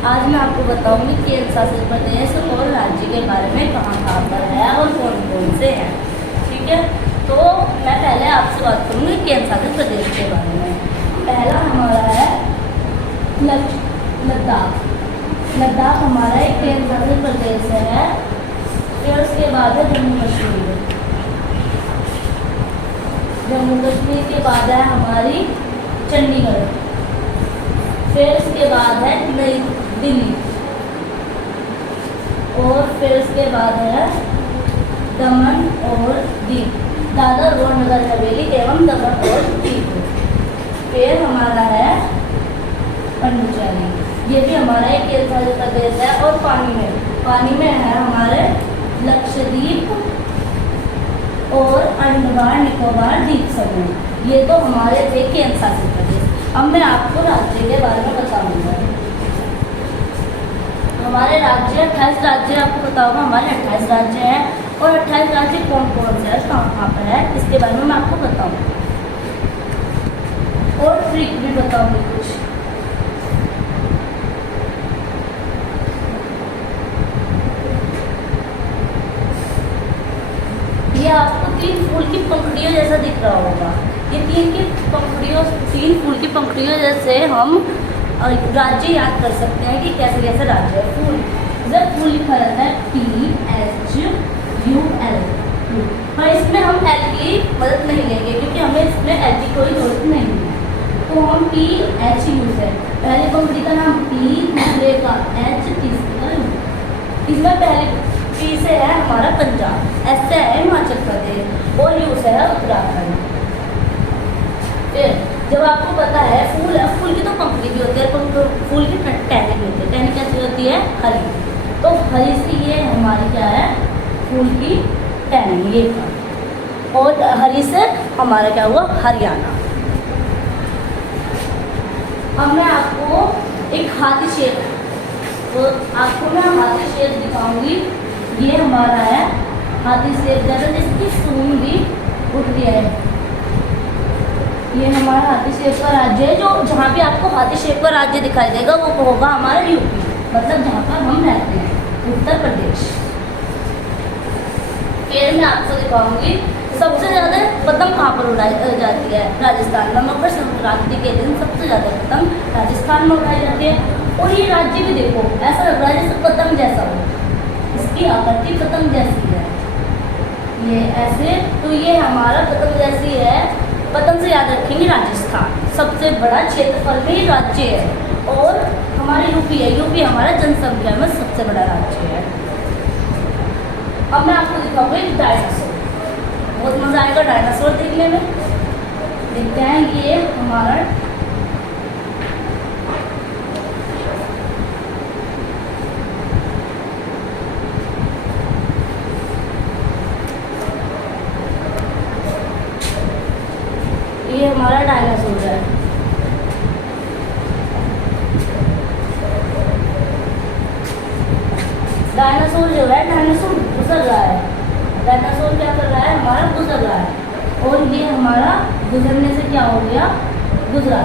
आज मैं आपको बताऊंगी केंद्र शासित प्रदेश और राज्य के बारे में कहाँ पर है और कौन कौन से हैं। ठीक है, तो मैं पहले आपसे बात करूँगी केंद्र शासित प्रदेश के बारे में। पहला हमारा है लद्दाख। लद्दाख हमारा एक केंद्र शासित प्रदेश है। फिर उसके बाद है जम्मू कश्मीर। जम्मू कश्मीर के बाद है हमारी चंडीगढ़। फिर उसके बाद है नई दिल्ली और फिर उसके बाद है दमन और दीव, दादर और नगर हवेली एवं दमन और दीव। फिर हमारा है पुडुचेरी, ये भी हमारा एक केंद्र शासित प्रदेश है। और पानी में है हमारे लक्षद्वीप और अंडमान निकोबार द्वीप समूह। ये तो हमारे थे केंद्र शासित प्रदेश। अब मैं आपको राज्य के बारे में बताऊंगा। हमारे राज्य 28 राज्य आपको पता होगा, हमारे 28 राज्य हैं। और 28 राज्य कौन कौन से है, कहाँ पर है, इसके बारे में मैं आपको बताऊंगा और ट्रिक भी बताऊंगी कुछ। ये आपको 3 फूल की पंखुड़ियों जैसा दिख रहा होगा। ये 3 फूल की पंखुड़ियों जैसे हम राज्य याद कर सकते हैं कि कैसे कैसे राज्य है। फूल, जब फूल लिखा रहता है THUL, पर इसमें हम एल की मदद नहीं लेंगे क्योंकि हमें इसमें एल की कोई जरूरत नहीं है। तो हम THU से पहले पंखुड़ी का नाम T, दूसरे का H, तीसरे का U। इसमें पहले P से है हमारा पंजाब, S से है हिमाचल प्रदेश और U से है उत्तराखंड। फिर जब आपको पता है फूल की तो पंखुड़ी भी होती है, फूल की टहनी भी होती है। टहनी कैसी होती है, हरी। तो हरी से ये हमारी क्या है, फूल की टहनी, ये था। और हरी से हमारा क्या हुआ, हरियाणा। अब मैं आपको एक हाथी शेर, तो आपको मैं हाथी शेर दिखाऊंगी। ये हमारा है हाथी शेर, जैसे जिसकी सूंड भी उठ रही है। ये हमारा हाथी शेर का राज्य है। जो जहाँ भी आपको हाथी शेर का राज्य दिखाई देगा वो होगा हमारा यूपी, मतलब जहाँ पर हम रहते हैं, उत्तर प्रदेश। फिर मैं आपको दिखाऊंगी सबसे ज़्यादा पतंग कहाँ पर उड़ाई जाती है, राजस्थान में। मकर संक्रांति के दिन सबसे ज़्यादा पतंग राजस्थान में उड़ाई जाती है। और ये राज्य भी देखो ऐसा लग रहा है जैसे पतंग जैसा हो, इसकी आकृति पतंग जैसी है, ये ऐसे। तो ये हमारा पतंग जैसी है। पतंग से याद रखेंगे राजस्थान सबसे बड़ा क्षेत्रफल में राज्य है। और हमारे यूपी है, यूपी हमारा जनसंख्या में सबसे बड़ा राज्य है। अब मैं आपको दिखाऊंगा एक डायनासोर, बहुत मजा आएगा डायनासोर देखने में। देखते हैं, ये हमारा डायनासोर है। डायनासोर जो है, डायनासोर गुजर रहा है। डायनासोर क्या कर रहा है, हमारा गुजर रहा है। और ये हमारा गुजरने से क्या हो गया, गुजरा।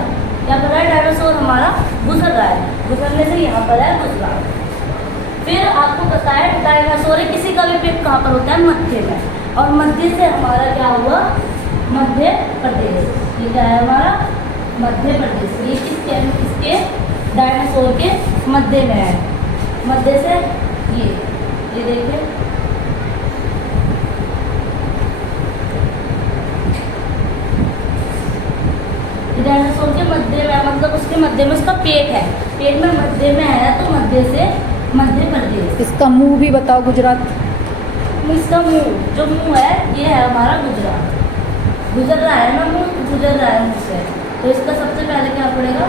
क्या कर रहा है, डायनासोर हमारा गुजर रहा है, गुजरने से यहाँ पर है गुजरा। फिर आपको पता है डायनासोर किसी का भी पेट कहाँ पर होता है, मध्य में। और मध्य से हमारा क्या हुआ, मध्य प्रदेश। ये क्या है हमारा, मध्य प्रदेश। ये किसके डायनासोर के मध्य में है, मध्य से ये देखिए, डायनासोर के मध्य में, मतलब उसके मध्य में उसका पेट है, पेट में मध्य में है, तो मध्य से मध्य प्रदेश। इसका मुंह भी बताओ, गुजरात। इसका मुंह, जो मुंह है ये है हमारा गुजरात। गुजर रहा है ना मुंह, गुजर रहा है मुंह से, तो इसका सबसे पहले क्या पड़ेगा,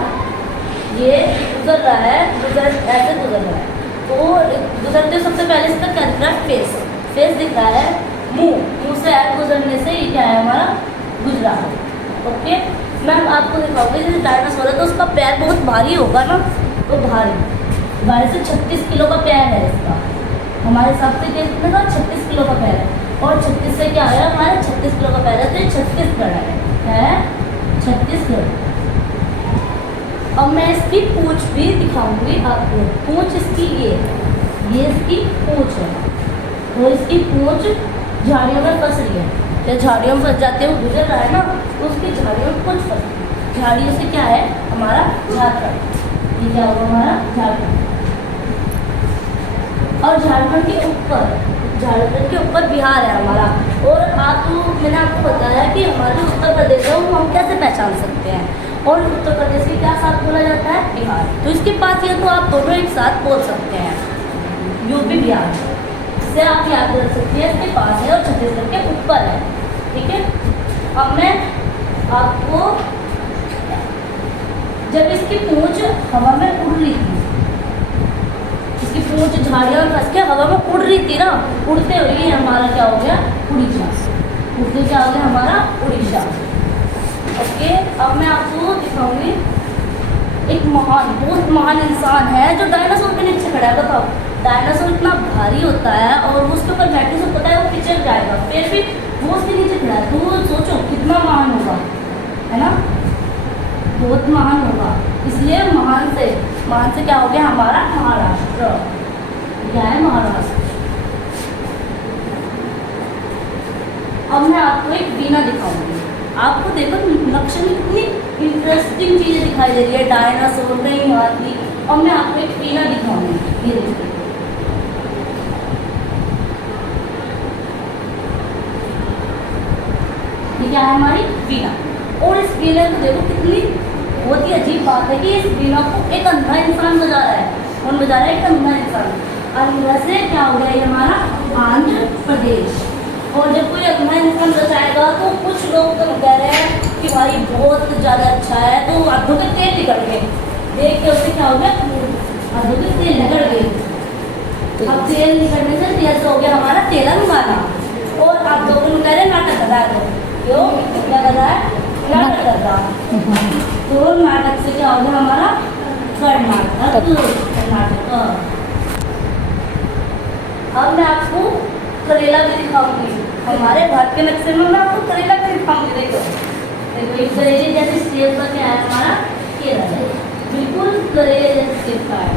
ये गुजर रहा है, ऐसे गुजर रहा है। तो गुजरते सबसे पहले इसका क्या दिख रहा है, फेस दिख रहा है। मुंह से गुजरने से ये क्या है हमारा, गुजरात। ओके, मैं आपको दिखाऊंगी जैसे डायनासोर है तो उसका पैर बहुत भारी होगा ना, तो भारी से 36 किलो का पैर है इसका। हमारे हिसाब से कितने का, 36 किलो का पैर है। और 36 से क्या आया, हमारा 36 किलो का पैर है, तो छत्तीसगढ़ है, छत्तीसगढ़। अब मैं इसकी पूंछ भी दिखाऊंगी आपको। पूंछ इसकी ये इसकी पूंछ है, और इसकी पूंछ झाड़ियों में फंस रही है। जब झाड़ियों में फंस जाते हुए गुजर रहा है ना, तो उसकी झाड़ियों में पूंछ फंस रही है। झाड़ियों से क्या है हमारा झारखंड, ये क्या होगा हमारा झारखंड। और झारखंड के ऊपर बिहार है हमारा। और मैंने आपको बताया कि हमारा जो उत्तर प्रदेश है वो हम कैसे पहचान सकते हैं, और उत्तर प्रदेश के क्या साथ बोला जाता है बिहार। तो इसके पास ये तो आप दोनों एक साथ बोल सकते हैं, यूपी बिहार से आप याद रख सकते हैं। इसके पास है और छत्तीसगढ़ के ऊपर है, ठीक है। अब मैं आपको, जब इसकी पूंछ हवा में उड़ रही थी, इसकी पूंछ झाड़ियों में फंस के हवा में उड़ रही थी ना, उड़ते हुए हमारा क्या हो गया उड़ीसा। उड़ते क्या हो गया हमारा उड़ीसा। ओके, अब मैं आपको दिखाऊंगी एक बहुत महान इंसान है जो डायनासोर के नीचे खड़ा है। बताओ, डायनासोर इतना भारी होता है और उसके ऊपर बैठने से पता है वो पिछड़ जाएगा, फिर भी वो उसके नीचे खड़ा है। तो सोचो कितना महान होगा, है ना, बहुत महान होगा। इसलिए महान से क्या हो गया हमारा महाराष्ट्र। क्या है महाराष्ट्र। अब मैं आपको एक वीणा दिखाऊंगी। आपको देखो नक्शे में कितनी इंटरेस्टिंग चीजें दिखाई दे रही है, डायनासोर नहीं हाथी। और मैं आपको एक वीणा दिखाऊंगी, ये देखिए। ये क्या है हमारी वीणा। और इस वीणा को देखो कितनी बहुत ही अजीब बात है कि इस वीणा को एक अंधा इंसान बजा रहा है। कौन बजा रहा है? एक अंधा इंसान। अंधा से क्या हो गया ये हमारा आंध्र प्रदेश। और जब कोई अंधा इंसान बचाएगा तो कुछ लोग तो कह रहे हैं कि भाई बहुत ज़्यादा अच्छा है, तो आंखों के तेल निकल गए देख के। उससे क्या हो गया आंखों के तेल निकल गए। अब तेल निकलने से तेल से हो गया हमारा तेलंगाना। और आप लोग कह रहे हैं नाटक कर रहा है, तो क्यों क्या कर रहा है? नाटक कर रहा है। तो नाटक से क्या हो गया हमारा कर्नाटक। अब मैं आपको करेला भी दिखाऊंगी। हमारे भारत के नक्शे में मैं आपको करेला भी दिखाऊंगी। देखो एक करेले जैसे शेप का क्या है हमारा केरला, बिल्कुल करेले जैसे शेप का है।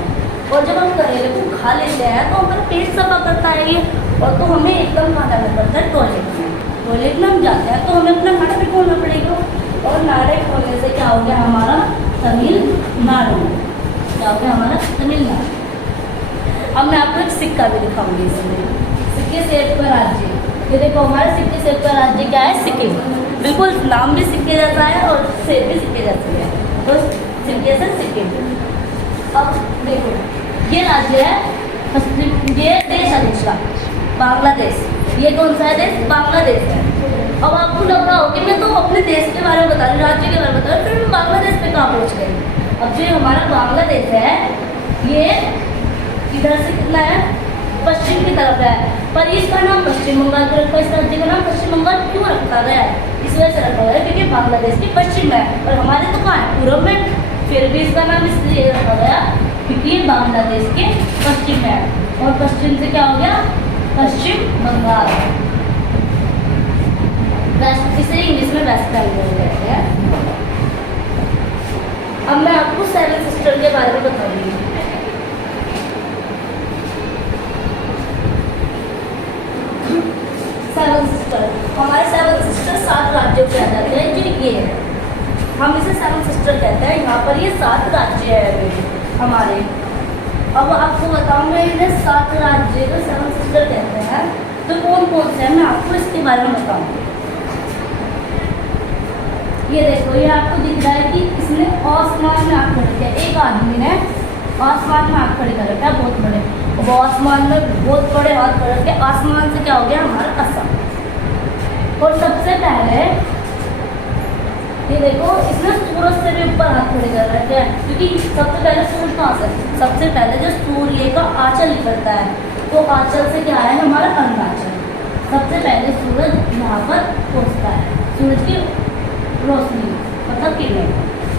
और जब हम करेले को खा लेते हैं तो हमारा पेट सफा करता है ये। और तो हमें एकदम कहाँ जाना पड़ता है? टॉयलेट में हम जाते हैं तो हमें अपना नाटक भी खोलना पड़ेगा। और नाटक खोलने से क्या हो गया हमारा तमिलनाडु। क्या हो गया हमारा तमिलनाडु। अब मैं आपको एक सिक्का भी दिखाऊंगी। इसमें सिक्के सेब का राज्य, ये देखो हमारे सिक्के सेब का राज्य क्या है? सिक्किम। बिल्कुल नाम भी सिक्के जैसा है और सेब भी सिक्के जैसे है, तो सिक्के से सिक्किम। अब देखो ये राज्य है, ये देश है दूसरा बांग्लादेश। ये कौन सा है देश? बांग्लादेश है। अब आपको लग रहा हो कि मैं तो अपने देश के बारे में बता रही हूँ, राज्य के बारे में बता रही हूँ, फिर मैं बांग्लादेश पे कहाँ पहुँच गई। अब जो हमारा बांग्लादेश है ये इधर से कितना है? पश्चिम की तरफ है, पर इसका नाम पश्चिम बंगाल को रखा है। इस राज्य का नाम पश्चिम बंगाल क्यों रखा गया है? इस वजह से रखा गया है क्योंकि बांग्लादेश के पश्चिम है और हमारे तो कहाँ है? पूर्व में। फिर भी इसका नाम इसलिए रखा गया क्योंकि ये बांग्लादेश के पश्चिम है। और पश्चिम से क्या हो गया? पश्चिम बंगाल। वेस्ट, इसे इंग्लिश में वेस्ट बंगाल कहते हैं। अब मैं आपको सेवन सिस्टर के बारे में बताऊंगी। सेवन सिस्टर, हमारे सेवन सिस्टर 7 राज्यों से आ जाते हैं। जो ये है हम इसे सेवन सिस्टर कहते हैं। यहाँ पर ये 7 राज्य है हमारे। अब आपको बताऊंगा इन्हें 7 राज्य को सेवन सिस्टर कहते हैं तो कौन कौन से हैं मैं आपको इसके बारे में बताऊंगी। ये देखो, ये आपको दिख रहा है कि इसने आसमान में आँख खड़ी किया। एक आदमी ने आसमान में आँख खड़ी कर रखा है बहुत बड़े, वो आसमान में बहुत बड़े हाथ कर रखे। आसमान से क्या हो गया हमारा असम। और सबसे पहले ये देखो इसने सूरज से भी ऊपर हाथ खड़े कर रखे हैं क्योंकि सबसे पहले सूरज कहाँ से? सबसे पहले जो सूर्य का आंचल निकलता है तो आंचल से क्या है हमारा अरुणाचल। सबसे पहले सूरज यहाँ पर पहुँचता है, सूरज की रोशनी मतलब किरणें।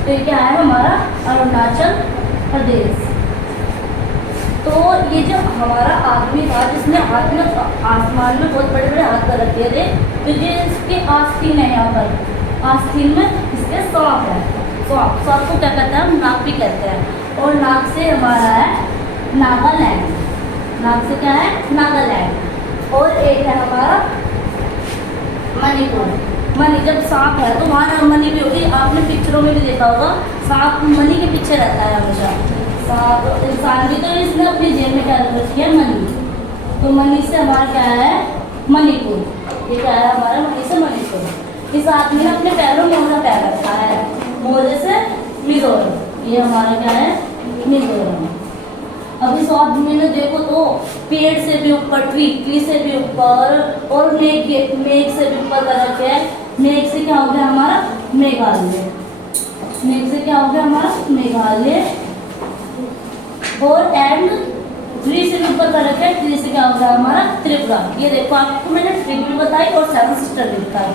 तो ये क्या है हमारा अरुणाचल प्रदेश। तो ये जो हमारा आदमी था जिसने हाथ में आसमान में बहुत बड़े बड़े हाथ कर रखे थे, तो ये इसके आस्तीन है। यहाँ पर आस्तीन में इसके सांप है। स्वाप, स्वाप को क्या कहते हैं हम नाक भी कहते हैं। और नाक से हमारा है नागालैंड, नाक से क्या है नागालैंड। और एक है हमारा मणिपुर। मणि, जब सांप है तो वहाँ मणि भी होगी, आपने पिक्चरों में भी देखा होगा सांप मणि के पीछे रहता है हमेशा। सांप इंसान भी, तो इसने अपनी जेब में क्या रखी है मणि, तो मणि से हमारा क्या है मणिपुर। ये क्या है हमारा मणि से मणिपुर। इस आदमी ने अपने पैरों में मोजा पैर रखा है, मोजे से मिजोरम, ये हमारा क्या है मिजोरम। अब इस आदमी ने देखो तो पेड़ से भी ऊपर, ट्री से भी ऊपर, और मेघ से भी ऊपर कर रखे है। मेघ से क्या हो गया हमारा मेघालय, मेघ से क्या हो गया हमारा मेघालय। और एंड ट्री से भी ऊपर कर रखे है, ट्री से क्या हो गया हमारा त्रिपुरा। ये देखो आपको मैंने ट्री भी बताई और सेवन सिस्टर भी बताई।